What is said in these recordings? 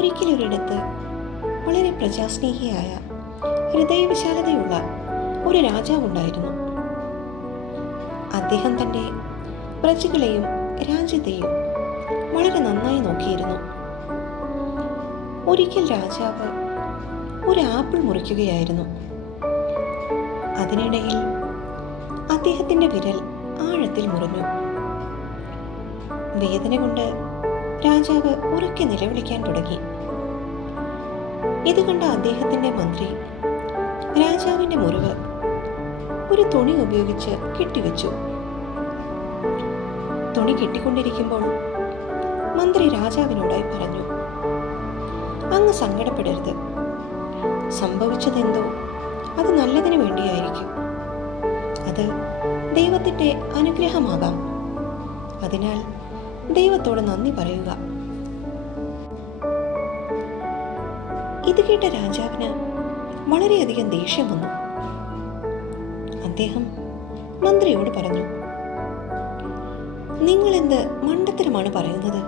ഒരിക്കലൊരിടത്ത് വളരെ പ്രജാസ്നേഹിയായ ഹൃദയവിശാലതയുള്ള ഒരു രാജാവുണ്ടായിരുന്നു. അദ്ദേഹം തൻ്റെ പ്രജകളെയും രാജ്യത്തെയും വളരെ നന്നായി നോക്കിയിരുന്നു. ഒരിക്കൽ രാജാവ് ഒരു ആപ്പിൾ മുറിക്കുകയായിരുന്നു. അതിനിടയിൽ അദ്ദേഹത്തിൻ്റെ വിരൽ ആഴത്തിൽ മുറിഞ്ഞു. വേദന കൊണ്ട് രാജാവ് ഉറക്കെ നിലവിളിക്കാൻ തുടങ്ങി. ഇത് കണ്ട അദ്ദേഹത്തിൻ്റെ മന്ത്രി രാജാവിൻ്റെ മുറിവ് ഒരു തുണി ഉപയോഗിച്ച് കെട്ടിവെച്ചു. തുണി കെട്ടിക്കൊണ്ടിരിക്കുമ്പോൾ മന്ത്രി രാജാവിനോടായി പറഞ്ഞു, അങ്ങ് സങ്കടപ്പെടരുത്. സംഭവിച്ചതെന്തോ അത് നല്ലതിനു വേണ്ടിയായിരിക്കും. അത് ദൈവത്തിൻ്റെ അനുഗ്രഹമാകാം. അതിനാൽ ദൈവത്തോട് നന്ദി പറയുക. ഇത് കേട്ട രാജാവിന് വളരെയധികം ദേഷ്യം വന്നു. അദ്ദേഹം മന്ത്രിയോട് പറഞ്ഞു, നിങ്ങൾ എന്ത് മണ്ടത്തരമാണ് പറയുന്നത്?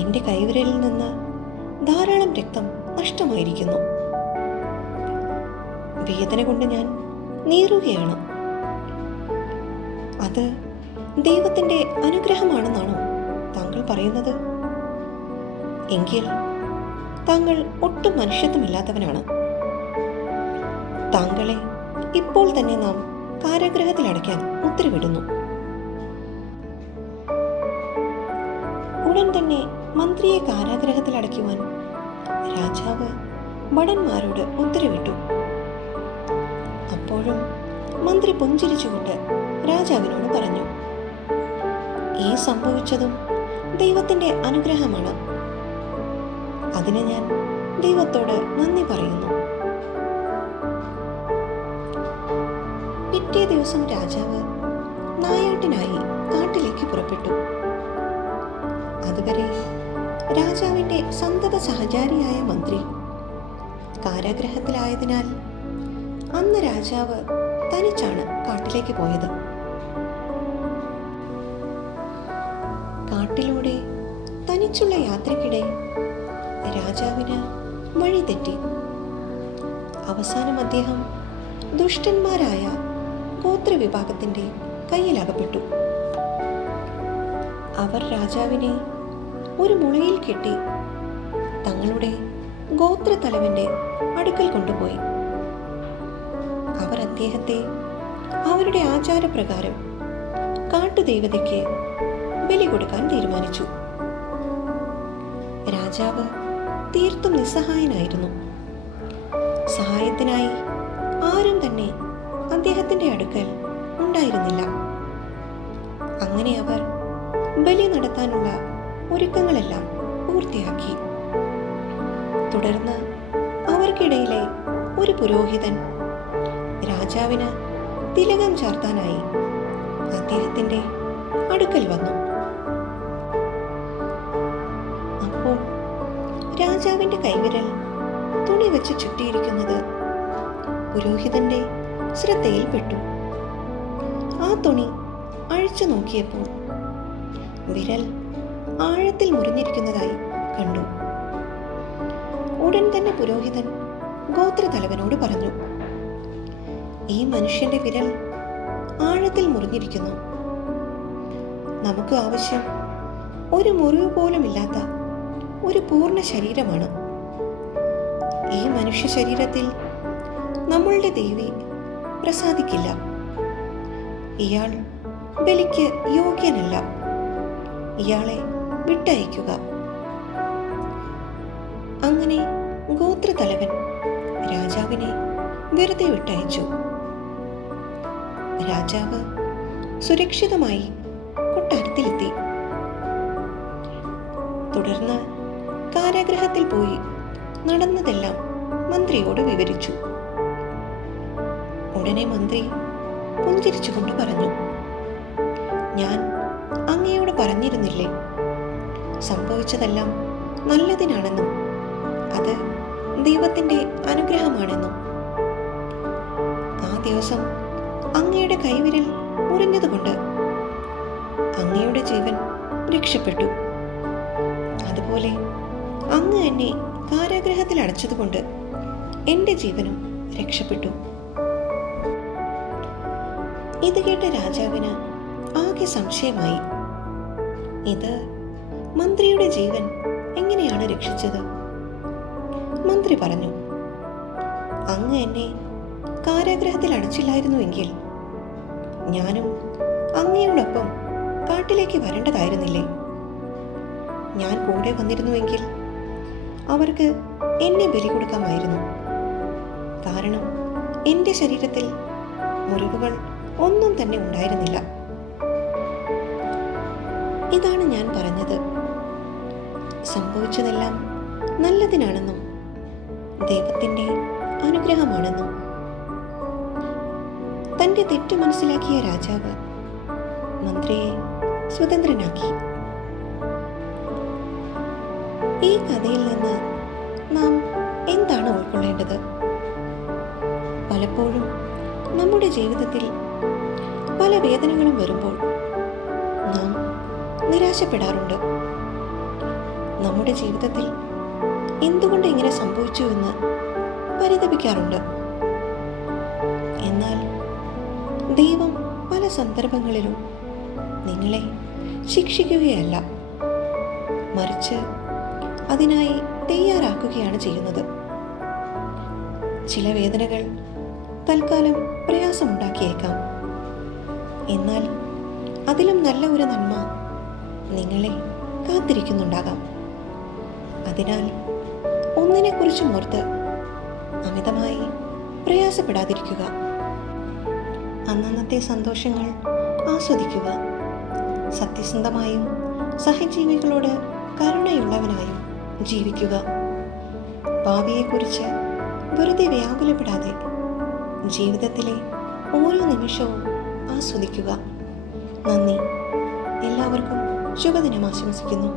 എൻ്റെ കൈവിരലിൽ നിന്ന് ധാരാളം രക്തം നഷ്ടമായിരിക്കുന്നു. വേദന കൊണ്ട് ഞാൻ നീറുകയാണ്. അത് ദൈവത്തിൻ്റെ അനുഗ്രഹമാണെന്നാണോ താങ്കൾ പറയുന്നത്? എങ്കിൽ താങ്കൾ ഒട്ടും മനുഷ്യത്വമില്ലാത്തവനാണ്. താങ്കളെ ഇപ്പോൾ തന്നെ നാം കാരാഗൃഹത്തിൽ അടയ്ക്കാൻ ഉത്തരവിടുന്നു. ഉടൻ തന്നെ മന്ത്രിയെ കാരാഗൃഹത്തിൽ അടയ്ക്കുവാൻ രാജാവ് ഭടന്മാരോട് ഉത്തരവിട്ടു. അപ്പോഴും മന്ത്രി പുഞ്ചിരിച്ചുകൊണ്ട് രാജാവിനോട് പറഞ്ഞു, ഈ സംഭവിച്ചതും ദൈവത്തിൻ്റെ അനുഗ്രഹമാണ്. അതിന് ഞാൻ ദൈവത്തോട് നന്ദി പറയുന്നു. പിറ്റേ ദിവസം രാജാവ് നായാട്ടിനായി കാട്ടിലേക്ക് പുറപ്പെട്ടു. അതുവരെ രാജാവിൻ്റെ സന്തത സഹചാരിയായ മന്ത്രി കാരാഗൃഹത്തിലായതിനാൽ അന്ന് രാജാവ് തനിച്ചാണ് കാട്ടിലേക്ക് പോയത്. കാട്ടിലൂടെ തനിച്ചുള്ള യാത്രയ്ക്കിടെ രാജാവിന് വഴി തെറ്റി. അവസാനം അദ്ദേഹം ദുഷ്ടന്മാരായ ഗോത്രവിഭാഗത്തിൻ്റെ കയ്യിലകപ്പെട്ടു. അവർ രാജാവിനെ ഒരു മുളയിൽ കെട്ടി തങ്ങളുടെ ഗോത്രത്തലവന്റെ അടുക്കൽ കൊണ്ടുപോയി. അവർ അദ്ദേഹത്തെ അവരുടെ ആചാരപ്രകാരം കാട്ടുദൈവതയ്ക്ക് ബലി കൊടുക്കാൻ തീരുമാനിച്ചു. രാജാവ് തീർത്തും നിസ്സഹായനായിരുന്നു. സഹായത്തിനായി ആരും തന്നെ അദ്ദേഹത്തിൻ്റെ അടുക്കൽ ഉണ്ടായിരുന്നില്ല. അങ്ങനെ അവർ ബലി നടത്താനുള്ള ഒരുക്കങ്ങളെല്ലാം പൂർത്തിയാക്കി. തുടർന്ന് അവർക്കിടയിലെ ഒരു പുരോഹിതൻ രാജാവിന് തിലകം ചാർത്താനായി അദ്ദേഹത്തിൻ്റെ അടുക്കൽ വന്നു. അപ്പോൾ രാജാവിൻ്റെ കൈവിരൽ തുണി വെച്ച് ചുറ്റിയിരിക്കുന്നത് പുരോഹിതന്റെ ശ്രദ്ധയിൽപ്പെട്ടു. ആ തുണി അഴിച്ചു നോക്കിയപ്പോൾ വിരൽ ആഴത്തിൽ മുറിഞ്ഞിരിക്കുന്നതായി കണ്ടു. ഉടൻ തന്നെ പുരോഹിതൻ ഗോത്രതലവനോട് പറഞ്ഞു, ഈ മനുഷ്യന്റെ വിരൽ ആഴത്തിൽ മുറിഞ്ഞിരിക്കുന്നു. നമുക്ക് ആവശ്യം ഒരു മുറിവ് പോലും ഇല്ലാത്ത ഒരു പൂർണ്ണ ശരീരമാണ്. ഈ മനുഷ്യ ശരീരത്തിൽ നമ്മളുടെ ദേവി പ്രസാദിക്കില്ല. ഇയാൾ ബലിക്ക് യോഗ്യനല്ല. ഇയാളെ വിട്ടയക്കുക. അങ്ങനെ ഗോത്രതലവൻ രാജാവിനെ വെറുതെ വിട്ടയച്ചു. രാജാവ് സുരക്ഷിതമായി കൊട്ടാരത്തിലെത്തി. തുടർന്ന് കാരാഗൃഹത്തിൽ പോയി നടന്നതെല്ലാം മന്ത്രിയോട് വിവരിച്ചു. ഉടനെ മന്ത്രി പുഞ്ചിരിച്ചുകൊണ്ട് പറഞ്ഞു, ഞാൻ അങ്ങയോട് പറഞ്ഞിരുന്നില്ലേ, സംഭവിച്ചതെല്ലാം നല്ലതിനാണെന്നും അത് ദൈവത്തിൻ്റെ അനുഗ്രഹമാണെന്നും. ആ ദിവസം അങ്ങയുടെ കൈവിരൽ മുറിഞ്ഞതുകൊണ്ട് അങ്ങയുടെ ജീവൻ രക്ഷപ്പെട്ടു. അതുപോലെ അങ്ങ് എന്നെ കാരാഗൃഹത്തിൽ അടച്ചതുകൊണ്ട് എൻ്റെ ജീവനും രക്ഷപ്പെട്ടു. ഇത് കേട്ട രാജാവിന് ആകെ സംശയമായി. ഇത് മന്ത്രിയുടെ ജീവൻ എങ്ങനെയാണ് രക്ഷിച്ചത്? മന്ത്രി പറഞ്ഞു, അങ്ങ് എന്നെ കാരാഗൃഹത്തിൽ അടച്ചില്ലായിരുന്നുവെങ്കിൽ ഞാനും അങ്ങയോടൊപ്പം കാട്ടിലേക്ക് വരേണ്ടതായിരുന്നില്ലേ? ഞാൻ കൂടെ വന്നിരുന്നുവെങ്കിൽ അവർക്ക് എന്നെ ബലി കൊടുക്കാമായിരുന്നു. കാരണം എൻ്റെ ശരീരത്തിൽ മുറിവുകൾ ഒന്നും തന്നെ ഉണ്ടായിരുന്നില്ല. ഇതാണ് ഞാൻ പറഞ്ഞത്. സംഭവിച്ചതെല്ലാം നല്ലതിനാണെന്നും ദൈവത്തിൻ്റെ അനുഗ്രഹമാണെന്നും. തൻ്റെ തെറ്റ് മനസ്സിലാക്കിയ രാജാവ് മന്ത്രിയെ സ്വതന്ത്രനാക്കി. ഈ കഥയിൽ നിന്ന് നാം എന്താണ് ഉൾക്കൊള്ളേണ്ടത്? പലപ്പോഴും നമ്മുടെ ജീവിതത്തിൽ പല വേദനകളും വരുമ്പോൾ നാം നിരാശപ്പെടാറുണ്ട്. നമ്മുടെ ജീവിതത്തിൽ എന്തുകൊണ്ട് ഇങ്ങനെ സംഭവിച്ചു എന്ന് പരിതപിക്കാറുണ്ട്. എന്നാൽ ദൈവം പല സന്ദർഭങ്ങളിലും നിങ്ങളെ ശിക്ഷിക്കുകയല്ല, മറിച്ച് അതിനായി തയ്യാറാക്കുകയാണ് ചെയ്യുന്നത്. ചില വേദനകൾ തൽക്കാലം പ്രയാസമുണ്ടാക്കിയേക്കാം, എന്നാൽ അതിലും നല്ല ഒരു നന്മ നിങ്ങളെ കാത്തിരിക്കുന്നുണ്ടാകാം. അതിനാൽ ഒന്നിനെക്കുറിച്ചും ഓർത്ത് അമിതമായി പ്രയാസപ്പെടാതിരിക്കുക. അന്നന്നത്തെ സന്തോഷങ്ങൾ ആസ്വദിക്കുക. സത്യസന്ധമായും സഹജീവികളോട് കരുണയുള്ളവനായും ജീവിക്കുക. ഭാവിയെക്കുറിച്ച് വെറുതെ വ്യാകുലപ്പെടാതെ ജീവിതത്തിലെ ഓരോ നിമിഷവും ആസ്വദിക്കുക. നന്ദി. എല്ലാവർക്കും ശുഭദിനം ആശംസിക്കുന്നു.